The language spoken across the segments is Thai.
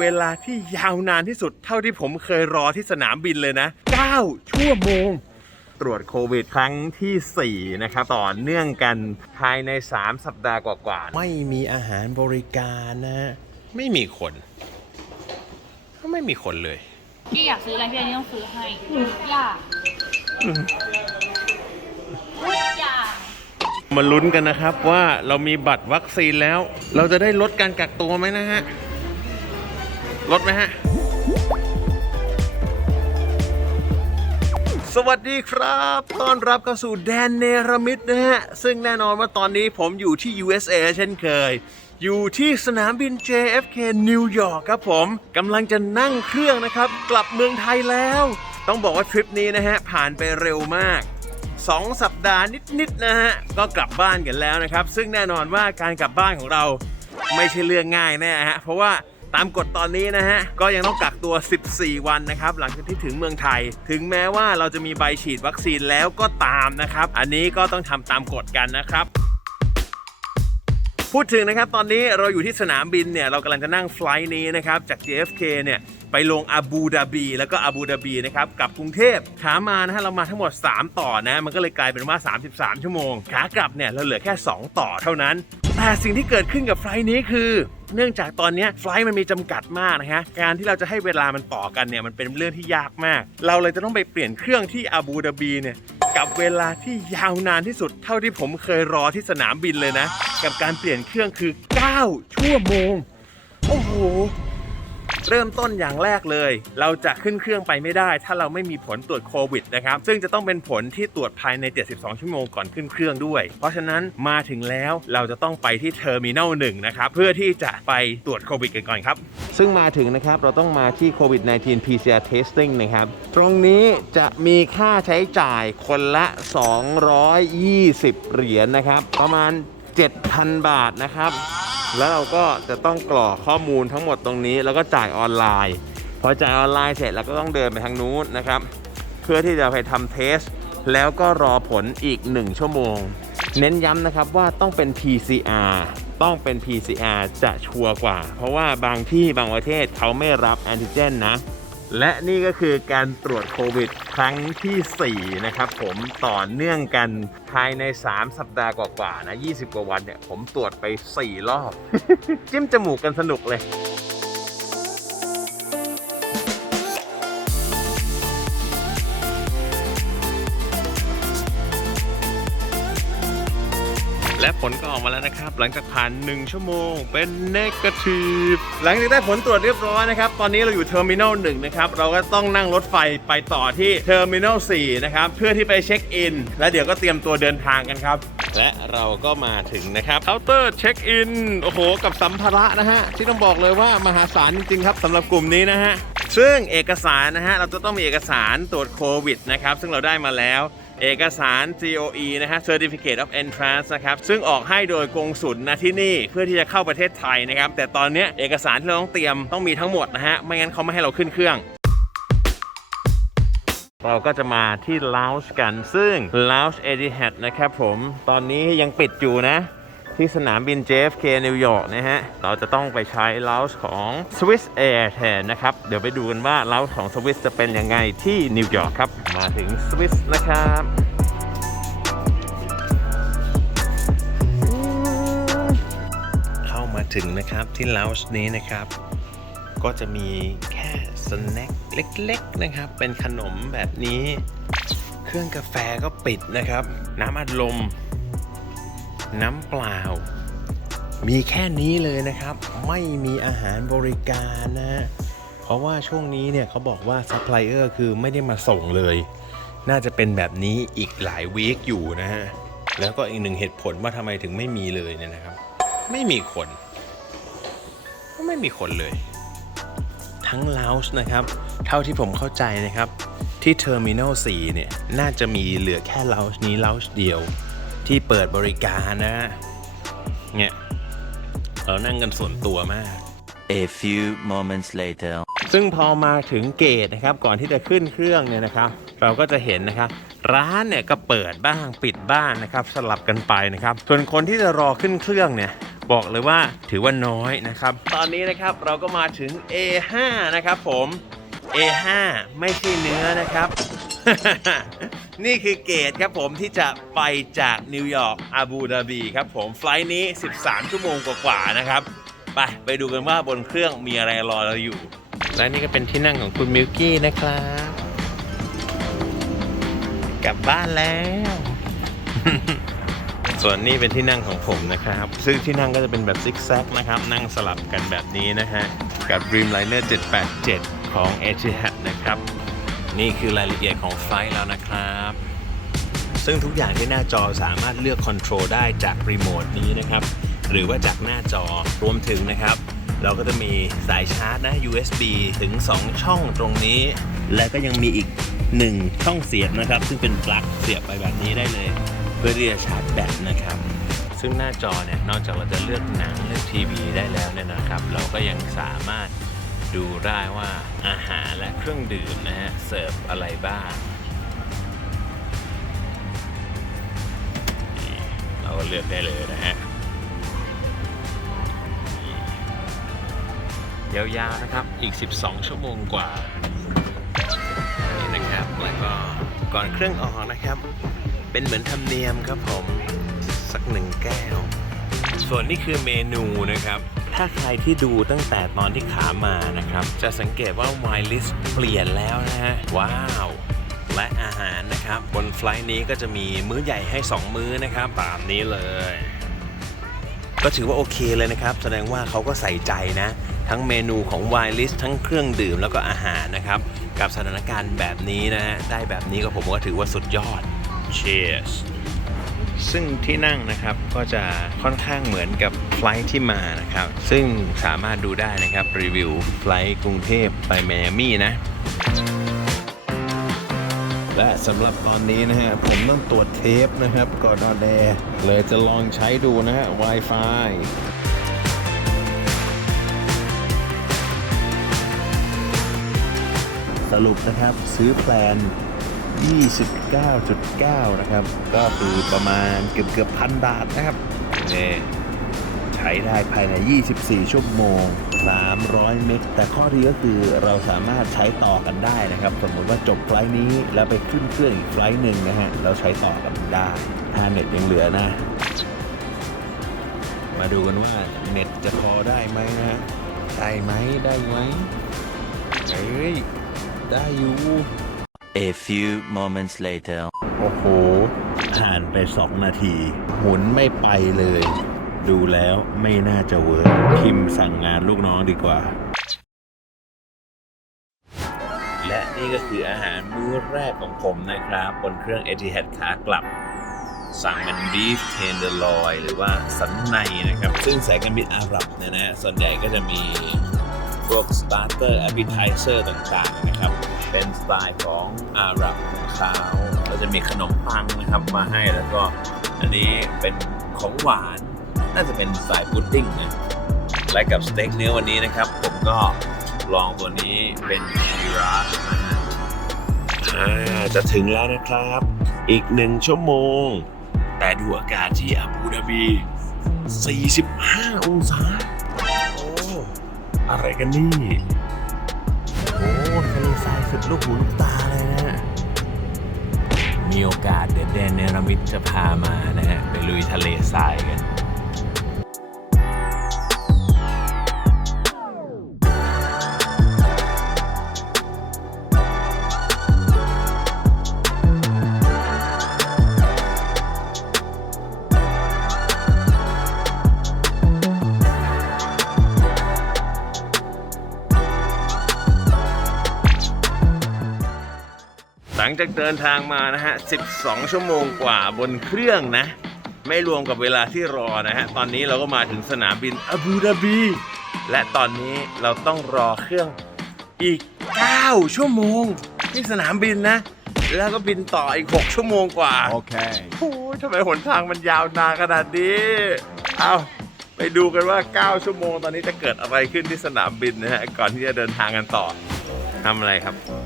เวลาที่ยาวนานที่สุดเท่าที่ผมเคยรอที่สนามบินเลยนะ 9 ชั่วโมง ตรวจโควิดครั้งทีสี่ 4 นะครับ ต่อเนื่องกันภายใน 3 สัปดาห์กว่าๆ ไม่มีอาหารบริการนะ ไม่มีคน ไม่มีคนเลย พี่อยากซื้ออะไรพี่อันนี้ต้องซื้อให้อยากอยากมาลุ้นกันนะครับว่าเรามีบัตรวัคซีนแล้ว เราจะได้ลดการกักตัวไหมนะฮะ ลดไหมฮะ สวัสดีครับ ต้อนรับเข้าสู่แดนเนรมิตนะฮะ ซึ่งแน่นอนว่าตอนนี้ผมอยู่ที่ USA เช่นเคย อยู่ที่สนามบิน JFK นิวยอร์กครับผมกำลังจะนั่งเครื่องนะครับ กลับเมืองไทยแล้ว ต้องบอกว่าทริปนี้นะฮะ ผ่านไปเร็วมาก2สัปดาห์นิดๆนะฮะ ก็กลับบ้านกันแล้วนะครับ ซึ่งแน่นอนว่าการกลับบ้านของเราไม่ใช่เรื่องง่ายแน่ฮะ เพราะว่า ตามกฎตอนนี้นะฮะ ก็ยังต้องกักตัว 14 วันนะครับ หลังจากที่ถึงเมืองไทย ถึงแม้ว่าเราจะมีใบฉีดวัคซีนแล้วก็ตามนะครับ อันนี้ก็ต้องทำตามกฎกันนะครับพูดถึงนะครับตอนนี้เราอยู่ที่สนามบินเนี่ยเรากำลังจะนั่งไฟล์นี้นะครับจาก JFK เนี่ย ไปลงอาบูดาบี แล้วก็อาบูดาบีนะครับกับกรุงเทพขามานะฮะเรามาทั้งหมด 3 ต่อนะ มันก็เลยกลายเป็นว่า 33 ชั่วโมงขากลับเนี่ยเราเหลือแค่ 2 ต่อเท่านั้น แต่สิ่งที่เกิดขึ้นกับไฟล์นี้คือเนื่องจากตอนนี้ไฟล์มันมีจำกัดมากนะฮะ การที่เราจะให้เวลามันต่อกันเนี่ยมันเป็นเรื่องที่ยากมาก เราเลยจะต้องไปเปลี่ยนเครื่องที่อาบูดาบีเนี่ยกับเวลาที่ยาวนานที่สุดเท่าที่ผมเคยรอที่สนามบินเลยนะ กับการเปลี่ยนเครื่องคือ 9 ชั่วโมง เริ่มต้นอย่างแรกเลย เราจะขึ้นเครื่องไปไม่ได้ ถ้าเราไม่มีผลตรวจโควิดนะครับซึ่งจะต้องเป็นผลที่ตรวจภายใน 72 ชั่วโมงก่อนขึ้นเครื่องด้วย เพราะฉะนั้นมาถึงแล้วเราจะต้องไปที่เทอร์มินอลหนึ่งนะครับเพื่อที่จะไปตรวจโควิดกันก่อนครับซึ่งมาถึงนะครับเราต้องมาที่โควิด 19 PCR testing นะครับตรงนี้จะมีค่าใช้จ่ายคนละ 220 เหรียญนะครับประมาณ 7,000 บาทนะครับ แล้วเราก็จะต้องกรอกข้อมูลทั้งหมดตรงนี้ แล้วก็จ่ายออนไลน์พอจ่ายออนไลน์เสร็จเราก็ต้องเดินไปทางนู้นนะครับ เพื่อที่จะไปทำเทส แล้วก็รอผลอีก 1 ชั่วโมง เน้นย้ำนะครับว่าต้องเป็น PCR ต้องเป็น PCR จะชัวร์กว่า เพราะว่าบางที่บางประเทศเขาไม่รับแอนติเจนนะ และนี่ก็คือการตรวจโควิดครั้งทีสี่ 4 นะครับผมต่อเนื่องกันภายใน 3 สัปดาห์กว่าๆนะ 20 กว่าวันเนี่ย ผมตรวจไป 4 รอบ จิ้มจมูกกันสนุกเลย และผลก็ออกมาแล้วนะครับ หลังจากผ่าน 1 ชั่วโมงเป็นเนกาทีฟหลังจากได้ผลตรวจเรียบร้อยนะครับ ตอนนี้เราอยู่เทอร์มินอล1นะครับ เราก็ต้องนั่งรถไฟไปต่อที่เทอร์มินอล4นะครับ เพื่อที่ไปเช็คอิน แล้วเดี๋ยวก็เตรียมตัวเดินทางกันครับและเราก็มาถึงนะครับเคาน์เตอร์เช็คอินโอ้โห กับสัมภาระนะฮะ ที่ต้องบอกเลยว่ามหาศาลจริงๆครับสำหรับกลุ่มนี้นะฮะ ซึ่งเอกสารนะฮะ เราจะต้องมีเอกสารตรวจโควิดนะครับ ซึ่งเราได้มาแล้ว เอกสาร COE นะฮะ Certificate of Entrance นะครับ ซึ่งออกให้โดยกงสุลนะที่นี่เพื่อที่จะเข้าประเทศไทยนะครับ แต่ตอนนี้เอกสารที่เราต้องเตรียมต้องมีทั้งหมดนะฮะ ไม่งั้นเขาไม่ให้เราขึ้นเครื่อง เราก็จะมาที่ Lounge กัน ซึ่ง Lounge Etihad นะครับผม ตอนนี้ยังปิดอยู่นะ ที่สนามบิน JFK นิวยอร์กนะฮะ เราจะต้องไปใช้ Lounge ของ Swiss Air แทนนะครับ เดี๋ยวไปดูกันว่า Lounge ของ Swiss จะเป็นยังไงที่นิวยอร์กครับ มาถึง Swiss นะครับเข้ามาถึงนะครับที่ Lounge นี้นะครับ ก็จะมีแค่สแน็คเล็กๆนะครับ เป็นขนมแบบนี้ เครื่องกาแฟก็ปิดนะครับ น้ำอัดลม น้ำเปล่า มีแค่นี้เลยนะครับ ไม่มีอาหารบริการนะ เพราะว่าช่วงนี้เนี่ยเขาบอกว่าซัพพลายเออร์คือไม่ได้มาส่งเลย น่าจะเป็นแบบนี้อีกหลายวีคอยู่นะฮะ แล้วก็อีกหนึ่งเหตุผลว่าทำไมถึงไม่มีเลยเนี่ยนะครับ ไม่มีคนไม่มีคนเลย ทั้ง Lounge นะครับ เท่าที่ผมเข้าใจนะครับที่ Terminal 4เนี่ย น่าจะมีเหลือแค่ Lounge นี้ Lounge เดียว ที่เปิดบริการนะเนี่ยเรานั่งกันส่วนตัวมาก A few moments later. ซึ่งพอมาถึงเกตนะครับก่อนที่จะขึ้นเครื่องเนี่ยนะครับ เราก็จะเห็นนะครับ ร้านเนี่ยก็เปิดบ้างปิดบ้างนะครับ สลับกันไปนะครับ ส่วนคนที่จะรอขึ้นเครื่องเนี่ยบอกเลยว่าถือว่าน้อยนะครับ ตอนนี้นะครับเราก็มาถึง A5 นะครับผม A5 ไม่ใช่เนื้อนะครับ นี่คือเกตครับผมที่จะไปจากนิวยอร์กอาบูดาบีครับผมไฟล์นี้ 13 ชั่วโมงกว่าๆนะครับ ไปไปดูกันว่าบนเครื่องมีอะไรรอเราอยู่ และนี่ก็เป็นที่นั่งของคุณมิลกี้นะครับ กลับบ้านแล้ว ส่วนนี้เป็นที่นั่งของผมนะครับ ซึ่งที่นั่งก็จะเป็นแบบซิกแซกนะครับ นั่งสลับกันแบบนี้นะฮะ กับ Dreamliner 787 ของ Etihad นะครับ นี่คือรายละเอียดของไฟล์แล้วนะครับ ซึ่งทุกอย่างที่หน้าจอสามารถเลือกคอนโทรลได้จากรีโมทนี้นะครับ หรือว่าจากหน้าจอรวมถึงนะครับ เราก็จะมีสายชาร์จนะ USB ถึง 2 ช่องตรงนี้ และก็ยังมีอีก 1 ช่องเสียบนะครับ ซึ่งเป็นปลั๊กเสียบไปแบบนี้ได้เลย เพื่อที่จะชาร์จแบตนะครับซึ่งหน้าจอเนี่ยนอกจากเราจะเลือกหนังเลือกทีวีได้แล้วเนี่ยนะครับ เราก็ยังสามารถ ดูได้ว่าอาหารและเครื่องดื่มนะฮะ เสิร์ฟอะไรบ้าง เราก็เลือกได้เลยนะฮะยาวๆนะครับ อีก 12 ชั่วโมงกว่า นี่นะครับ แล้วก็ก่อนเครื่องออกนะครับ เป็นเหมือนธรรมเนียมครับผม สักหนึ่งแก้ว ส่วนนี้คือเมนูนะครับ ถ้าใครที่ดูตั้งแต่ตอนที่ขามานะครับ จะสังเกตว่า wine list เปลี่ยนแล้วนะฮะ ว้าว และอาหารนะครับ บนไฟล์นี้ก็จะมีมื้อใหญ่ให้ 2 มื้อนะครับตามนี้เลย ก็ถือว่าโอเคเลยนะครับ แสดงว่าเขาก็ใส่ใจนะ ทั้งเมนูของ wine list ทั้งเครื่องดื่มแล้วก็อาหารนะครับ กับสถานการณ์แบบนี้นะฮะ ได้แบบนี้ก็ผมก็ถือว่าสุดยอด Cheers ซึ่งที่นั่งนะครับก็จะค่อนข้างเหมือนกับไฟล์ที่มานะครับ ซึ่งสามารถดูได้นะครับ รีวิวไฟล์กรุงเทพไปไมอามี่นะ และสำหรับตอนนี้นะฮะ ผมต้องตรวจเทปนะครับก่อนนอนแดเลยจะลองใช้ดูนะฮะ Wi-Fi สรุปนะครับซื้อแพลน 29.9 นะครับ ก็คือประมาณเกือบเกือบพันบาทนะครับนี่ใช้ได้ภายใน 24 ชั่วโมง 300 เมก แต่ข้อดีก็คือเราสามารถใช้ต่อกันได้นะครับ สมมติว่าจบไฟล์นี้แล้วไปขึ้นเครื่องอีกไฟล์หนึ่งนะฮะ เราใช้ต่อกันได้ ถ้าเน็ตยังเหลือนะ มาดูกันว่าเน็ตจะพอได้ไหมนะได้ไหมได้ไหมเฮ้ย ได้อยู่ A few moments later. โอ้โห ผ่านไป2นาที หมุนไม่ไปเลย ดูแล้วไม่น่าจะเวิร์กพิมพ์สั่งงานลูกน้องดีกว่า และนี่ก็คืออาหารมื้อแรกของผมนะครับ บนเครื่อง Etihad ขากลับ สั่งเป็น beef tenderloin หรือว่าสันในนะครับ ซึ่งสายการบินอาหรับเนี่ยนะ ส่วนใหญ่ก็จะมี พวก starter appetizer ต่างๆนะครับ เป็นสไตล์ของอาหรับของเขาเราจะมีขนมปังนะครับมาให้แล้วก็อันนี้เป็นของหวานน่าจะเป็นสายพุดดิ้งนะและกับสเต็กเนื้อวันนี้นะครับ ผมก็ลองตัวนี้เป็นชีราสนะฮะจะถึงแล้วนะครับ อีกหนึ่งชั่วโมง แต่ดูอากาศที่อาบูดาบี 45 องศา อะไรกันนี่ โอ้ทะเลทรายสุดลูกหูลูกตาเลยนะ มีโอกาสเดี๋ยวแดนเนรมิตจะพามานะฮะ ไปลุยทะเลทรายกัน ลังจากเดินทางมานะฮะ 12 ชั่วโมงกว่าบนเครื่องนะ ไม่รวมกับเวลาที่รอนะฮะ ตอนนี้เราก็มาถึงสนามบินอาบูดาบี และตอนนี้เราต้องรอเครื่องอีก 9 ชั่วโมง ที่สนามบินนะ แล้วก็บินต่ออีก 6 ชั่วโมงกว่า Okay. โอ้ยทำไมหนทางมันยาวนานขนาดนี้ เอาไปดูกันว่า 9 ชั่วโมงตอนนี้จะเกิดอะไรขึ้นที่สนามบินนะฮะ ก่อนที่จะเดินทางกันต่อทำอะไรครับมัน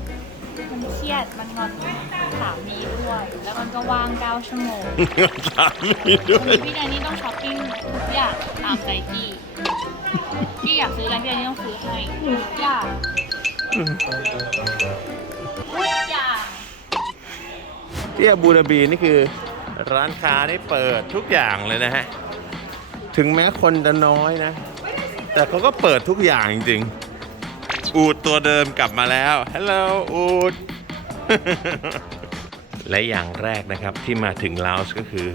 เค รียดมันงอนสามีด้วย แล้วมันก็ว่าง9ชั่วโมงสามีด้ววันยนี้พี่แดนนี่ต้องช้อปปิ้งทุกอย่างตามใจกี้กี้อยากซื้ออะไรพี่แดนนี่ต้องซื้อให้ทุกอย่างทุกอย่างที่อาบูดาบีนี่คือ ร้านค้าได้เปิดทุกอย่างเลยนะฮะ ถึงแม้คนจะน้อยนะ แต่เขาก็เปิดทุกอย่างจริงๆอูดตัวเดิมกลับมาแล้ว ฮัลโหลอูด และอย่างแรกนะครับที่มาถึงลาวส์ก็คือ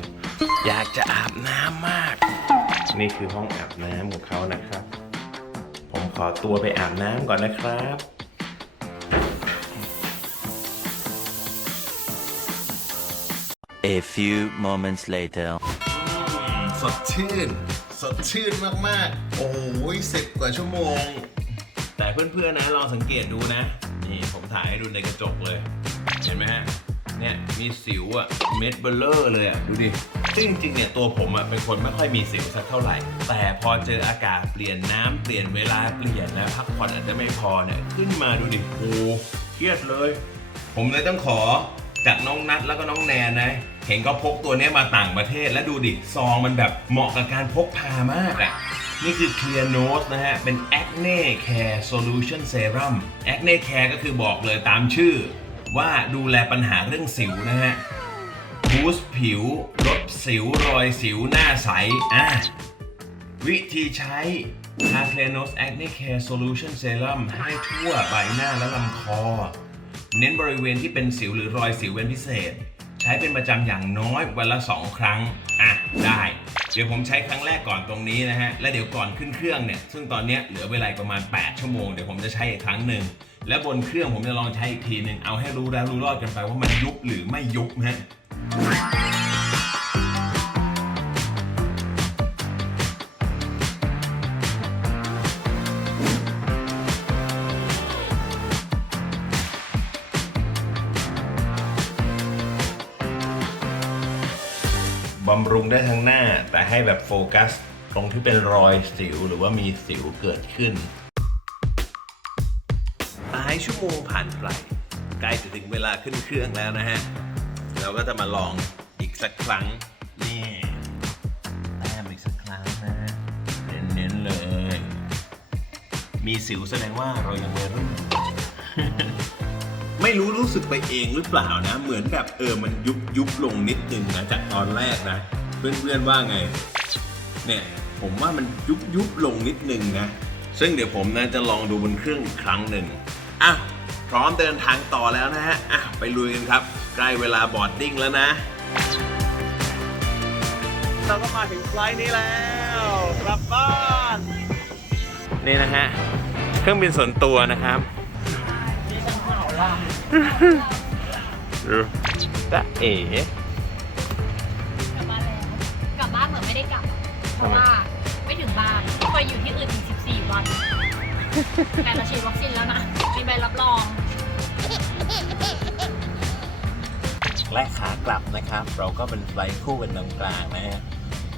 อยากจะอาบน้ำมาก นี่คือห้องอาบน้ำของเขานะครับ ผมขอตัวไปอาบน้ำก่อนนะครับ A few moments later. สดชื่น สดชื่นมาก ๆ โอ้ยสิบกว่าชั่วโมง แต่เพื่อน ๆ นะลองสังเกตดูนะ นี่ผมถ่ายให้ดูในกระจกเลยเห็ นไหมฮะ เนี่ยมีสิวอะเม็ดเบลเลอร์เลยอะดูดิซึ่งจริงๆเนี่ยตัวผมอะเป็นคนไม่ค่อยมีสิวสักเท่าไหร่ แต่พอเจออากาศเปลี่ยนน้ำเปลี่ยนเวลาเปลี่ยนแล้วพักผ่อนอาจจะไม่พอเนี่ยขึ้นมาดูดิโอ้เครียดเลย ผมเลยต้องขอจากน้องนัทแล้วก็น้องแนนนะเห็นก็พกตัวนี้มาต่างประเทศแล้วดูดิ ซองมันแบบเหมาะกับการพกพามากอะนี่คือ Clear Nose นะฮะ เป็น Acne Care Solution Serum Acne Care ก็คือบอกเลยตามชื่อ ว่าดูแลปัญหาเรื่องสิวนะฮะบูสต์ผิว ลดสิวรอยสิวหน้าใส อะ วิธีใช้ a c l e n o s Acne Care Solution Serum ให้ทั่วใบหน้าและลำคอ เน้นบริเวณที่เป็นสิวหรือรอยสิวเป็นพิเศษ ใช้เป็นประจำอย่างน้อยวันละ 2 ครั้ง อะ ได้ เดี๋ยวผมใช้ครั้งแรกก่อนตรงนี้นะฮะ และเดี๋ยวก่อนขึ้นเครื่องเนี่ย ซึ่งตอนนี้เหลือเวลาประมาณ 8 ชั่วโมง เดี๋ยวผมจะใช้อีกครั้งหนึ่ง และบนเครื่องผมจะลองใช้อีกทีหนึ่งเอาให้รู้แล้วรู้รอดกันไปว่ามันยุบหรือไม่ยุบนะฮะบำรุงได้ทั้งหน้าแต่ให้แบบโฟกัส ตรงที่เป็นรอยสิวหรือว่ามีสิวเกิดขึ้น ชั่วโมงผ่านไปใกล้จะถึงเวลาขึ้นเครื่องแล้วนะฮะ เราก็จะมาลองอีกสักครั้ง นี่แต้มอีกสักครั้งนะฮะเน้นๆเลย มีสิวแสดงว่าเรายังวัยรุ่นไม่รู้รู้สึกไปเองหรือเปล่านะ เหมือนแบบเออมันยุบยุบลงนิดนึงนะจากตอนแรกนะ เพื่อนๆว่าไง เนี่ยผมว่ามันยุบยุบลงนิดนึงนะ ซึ่งเดี๋ยวผมนะจะลองดูบนเครื่องอีกครั้งหนึ่ง อะพร้อมเดินทางต่อแล้วนะฮะอะไปลุยกันครับ ใกล้เวลาบอร์ดดิ้งแล้วนะเราก็มาถึงไฟลท์นี้แล้วกลับบ้านนี่นะฮะเครื่องบินส่วนตัวนะครับดูจ๊ะเอ๋กลับบ้านแล้วกลับบ้านเหมือนไม่ได้กลับ เพราะว่าไม่ถึงบ้านไปอยู่ที่อื่นอีก14 วันแต่เราฉีดวัคซีนแล้วนะมีใบ รับรอง และขากลับนะครับ เราก็เป็นไฟลท์คู่กันตรงกลางนะฮะ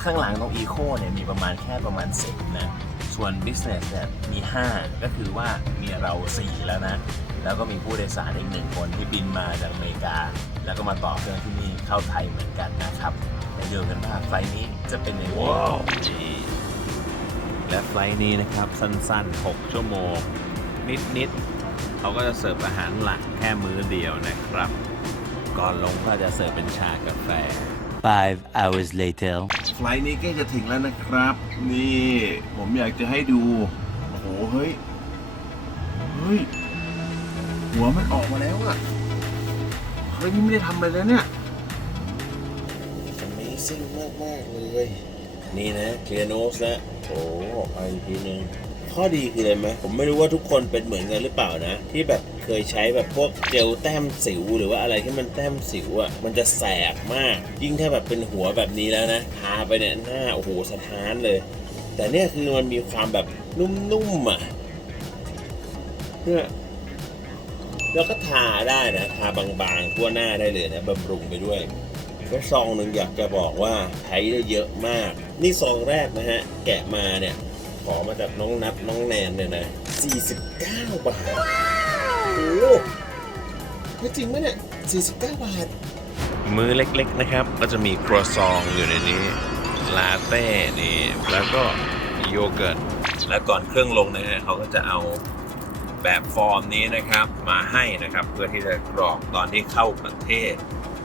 ข้างหลังตรงอีโคเนี่ยมีประมาณแค่ประมาณ10นะส่วน Business เนี่ยมี 5 ก็คือว่ามีเรา 4 แล้วนะ แล้วก็มีผู้โดยสารอีกหนึ่งคนที่บินมาจากอเมริกา แล้วก็มาต่อเครื่องที่นี่เข้าไทยเหมือนกันนะครับไปดูกันว่าไฟลท์นี้จะเป็นยังไงและไฟลท์นี้นะครับสั้นๆ 6 ชั่วโมง นิดๆ เขาก็จะเสิร์ฟอาหารหลักแค่มื้อเดียวนะครับ ก่อนลงก็จะเสิร์ฟเป็นชากาแฟ Five hours later. ไฟลท์นี้ใกล้จะถึงแล้วนะครับ นี่ผมอยากจะให้ดู โอ้โห เฮ้ย เฮ้ย หัวมันออกมาแล้วอะเฮ้ยนี่ไม่ได้ทำอะไรแล้วเนี่ย Amazing มากมากๆเลย นี่นะเคลียร์โนสนะโอ้ไปอีกทีนึง ข้อดีคืออะไรไหมผมไม่รู้ว่าทุกคนเป็นเหมือนกันหรือเปล่านะ ที่แบบเคยใช้แบบพวกเจลแต้มสิว หรือว่าอะไรที่มันแต้มสิวอะ่ะมันจะแสบมาก ยิ่งถ้าแบบเป็นหัวแบบนี้แล้วนะทาไปเนี่ยหน้าโอ้โหสะท้านเลย แต่เนี่ยคือมันมีความแบบนุ่มๆอะเนี่ยแล้วก็ทาได้นะทาบางๆทั่วหน้าได้เลยนะบำรุงไปด้วยก็ซองหนึ่งอยากจะบอกว่าใช้ได้เยอะมาก นี่ซองแรกนะฮะ แกะมาเนี่ย ขอมาจากน้องนับน้องแนนเนี่ยนะ 49 บาท โอ้โหไม่จริงไหมเนี่ย 49 บาท มือเล็กๆนะครับ ก็จะมีครัวซองอยู่ในนี้ ลาเต้นี่ แล้วก็โยเกิร์ต และก่อนเครื่องลงนะฮะเขาก็จะเอาแบบฟอร์มนี้นะครับมาให้นะครับ เพื่อที่จะกรอกตอนที่เข้าประเทศ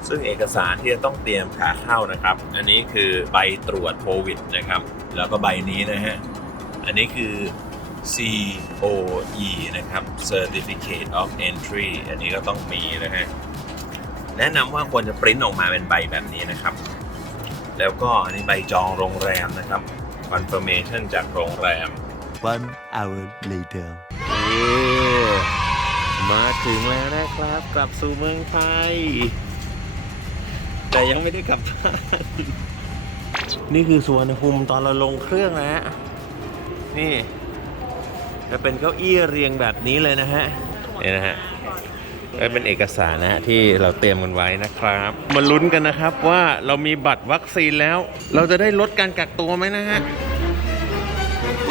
ซึ่งเอกสารที่จะต้องเตรียมขาเข้านะครับ อันนี้คือใบตรวจโควิดนะครับ แล้วก็ใบนี้นะฮะ อันนี้คือ COE นะครับ Certificate of Entry อันนี้ก็ต้องมีนะฮะ แนะนำว่าควรจะปริ้นออกมาเป็นใบแบบนี้นะครับ แล้วก็อันนี้ใบจองโรงแรมนะครับ Confirmation จากโรงแรม One hour later. มาถึงแล้วนะครับ กลับสู่เมืองไทย แต่ยังไม่ได้กลับบ้าน นี่คือสวนภูมิตอนเราลงเครื่องนะฮะ นี่ จะเป็นเก้าอี้เรียงแบบนี้เลยนะฮะนี่นะฮะก็เป็นเอกสารนะฮะที่เราเตรียมกันไว้นะครับ มาลุ้นกันนะครับว่าเรามีบัตรวัคซีนแล้ว เราจะได้ลดการกักตัวไหมนะฮะ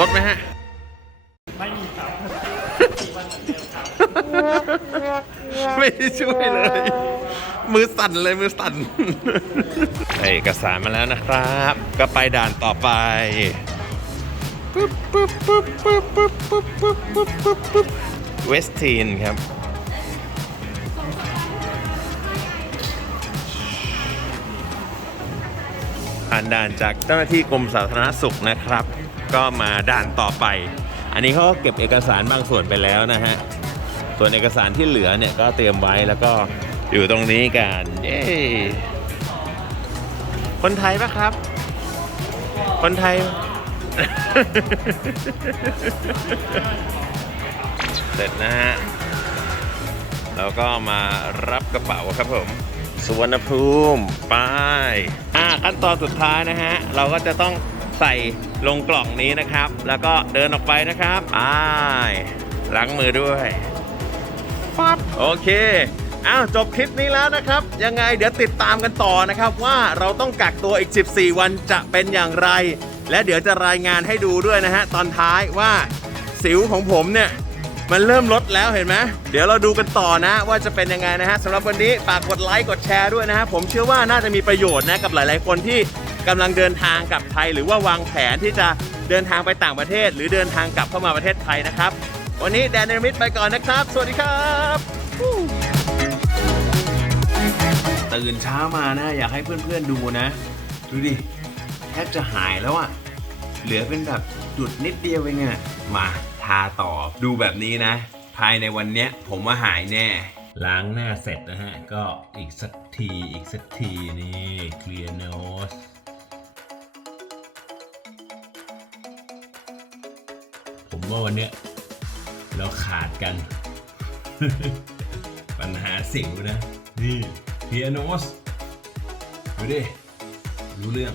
ลดไหมฮะไม่ได้ช่วยเลย มือสั่นเลยมือสั่นได้เอกสารมาแล้วนะครับ ก็ไปด่านต่อไป ปึ๊บปึ๊บปึ๊บปึ๊บปึ๊บปึ๊บปึ๊บปึ๊บปึ๊บปึ๊บเวสทีนครับ ผ่านด่านจากเจ้าหน้าที่กรมสาธารณสุขนะครับ ก็มาด่านต่อไป อันนี้เขาก็เก็บเอกสารบางส่วนไปแล้วนะฮะ ส่วนเอกสารที่เหลือเนี่ยก็เตรียมไว้แล้วก็อยู่ตรงนี้กันเย้คนไทยปะครับ คนไทย เสร็จนะฮะแล้วก็มารับกระเป๋าครับผมสุวรรณภูมิไปอ่าขั้นตอนสุดท้ายนะฮะ เราก็จะต้องใส่ลงกล่องนี้นะครับ แล้วก็เดินออกไปนะครับไปล้างมือด้วยปั๊บโอเคอ้าวจบคลิปนี้แล้วนะครับ ยังไงเดี๋ยวติดตามกันต่อนะครับ ว่าเราต้องกักตัวอีก 14 วันจะเป็นอย่างไรและเดี๋ยวจะรายงานให้ดูด้วยนะฮะ ตอนท้ายว่าสิวของผมเนี่ย มันเริ่มลดแล้วเห็นไหมเดี๋ยวเราดูกันต่อนะ ว่าจะเป็นยังไงนะฮะสำหรับวันนี้ฝากกดไลค์กดแชร์ด้วยนะฮะผมเชื่อว่าน่าจะมีประโยชน์นะกับหลาย ๆ คนที่กำลังเดินทางกลับไทย หรือว่าวางแผนที่จะเดินทางไปต่างประเทศ หรือเดินทางกลับเข้ามาประเทศไทยนะครับ วันนี้แดนเนอร์มิตไปก่อนนะครับ สวัสดีครับตื่นเช้ามานะ อยากให้เพื่อน ๆ ดูนะ ดูดิ แทบจะหายแล้วอะเหลือเป็นแบบจุดนิดเดียวเองอะมาทาต่อดูแบบนี้นะ ภายในวันเนี้ยผมว่าหายแน่ ล้างหน้าเสร็จนะฮะ ก็อีกสักทีอีกสักทีนี่เคลียร์โนสผมว่าวันเนี้ยเราขาดกัน ปัญหาสิวนะ นี่เพียโนสดูดิรู้เรื่อง